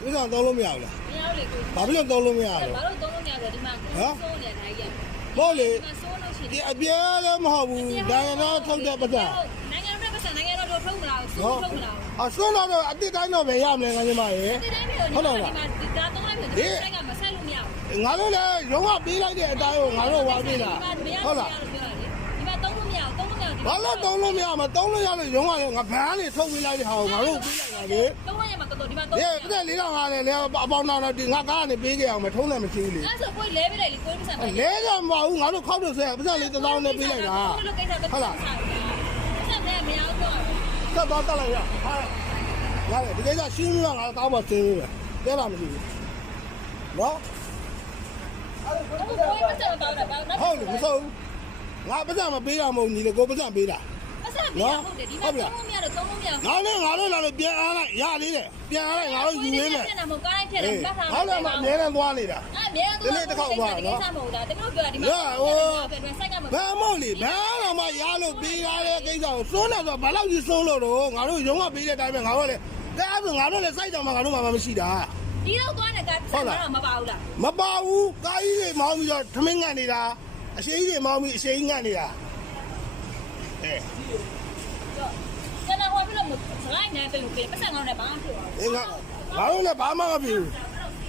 ဒီကောင်သုံးလို့မရဘူးလား မရလေကို ဘာဖြစ်လို့သုံးလို့မရလဲ ဘာလို့သုံးလို့မရလဲဒီမှာကိုစိုးနေတာကြီး ဟုတ်လေ ကစိုးလို့ရှိ ဒီအပြဲလည်းမဟုတ်ဘူးနိုင်ငံတော်ထုတ်တဲ့ပတ်စံ နိုင်ငံတော်ပတ်စံနိုင်ငံတော်တို့ထုတ်မလားစိုးထုတ်မလား အစွန်းတော့အတစ်တိုင်းတော့ပဲရမလဲငါညီမရေ ဒီတိုင်းမျိုးဒီမှာဒီဒါသုံးလိုက်မျိုးဒီတိုင်းကမဆက်လို့မရဘူး ငါတို့လည်းရုံးကပေးလိုက်တဲ့အတိုင်းကိုငါတို့ဝါပေးတာဟုတ်လား ဒီမှာသုံးလို့မရဘူးသုံးလို့မရဘူး ဘာလို့သုံးလို့မရမသုံးလို့ရလို့ရုံးကလည်းငါဗန်းလေးထုတ်ပေးလိုက်တဲ့ဟာကိုငါတို့ပေးလိုက်တာလေ သုံးရမှာတော်တော်ဒီမှာသုံး ဒီပြည့်လေးတော့ငါလည်းအပေါင်းတော့ဒီငါကားကနေပေးကြအောင်မထုံးလည်းမရှိဘူးလေ အဲ့ဆိုကိုလဲပေးလိုက်လေကိုပတ်စံပဲ လဲတော့မဟုတ်ဘူးငါတို့ခောက်လို့ဆွဲပတ်စံလေး1000နဲ့ပေးလိုက်တာဟုတ်လား ဆက်တယ်မရဘူးတော့ ဆက်တော့တက်လိုက်ရဟာရတယ်ဒီကိစ္စရှင်းပြီးတော့ငါကောင်းပါစင်းပြီးပဲတဲတာမရှိဘူးနော် ကိုပတ်စံတော့တာ ဟုတ်တယ်မဆုံးငါပတ်စံမပေးရမဟုတ်ညီလေကိုပတ်စံပေးတာ ပတ်စံပြဟုတ်တယ်ဒီမှာသုံးလို့မရတော့သုံးလို့မရဘူး ငါလည်းလာလို့ပြန်အားလိုက်ရလေးတယ်ပြန်အားလိုက်ငါတို့ယူရင်းမယ် ပြန်တာမကားလိုက်ဖြစ်တယ်ပတ်စံ ငါလည်းမအများနဲ့သွားနေတာ အဲ့မြဲတော့ဒီတစ်ခေါက်သွားနော်ကိစ္စမဟုတ်တာတကယ်ပြောတာဒီမှာပြန်ဆိုင်ကမ ဘာမို့လေဘာတော့မှရလို့ပေးရတဲ့ကိစ္စကိုစွန်းတယ်ဆိုဘာလို့ကြီးစွန်းလို့တော့ငါတို့ရုံးကပေးတဲ့အတိုင်းပဲငါတို့လည်းတဲ့အဲ့ဒါငါတို့လည်းစိုက်တောင်မှငါတို့မှမရှိတာ ဒီတော့သွားတဲ့ကဆက်တော့မပါဘူးလား မပါဘူးကားကြီးတွေမောင်းပြီးတော့ထမင်းငတ်နေတာအရှိကြီးတွေမောင်းပြီးအရှိကြီးငတ်နေတာအဲ ကျန်တော့ဟောပြီးတော့စလိုက်နေတယ်လို့ပြန်ပတ်စံကောင်းတယ်ဘာမှမဖြစ်ပါဘူး ငါတို့လည်းဘာမှမဖြစ်ဘူး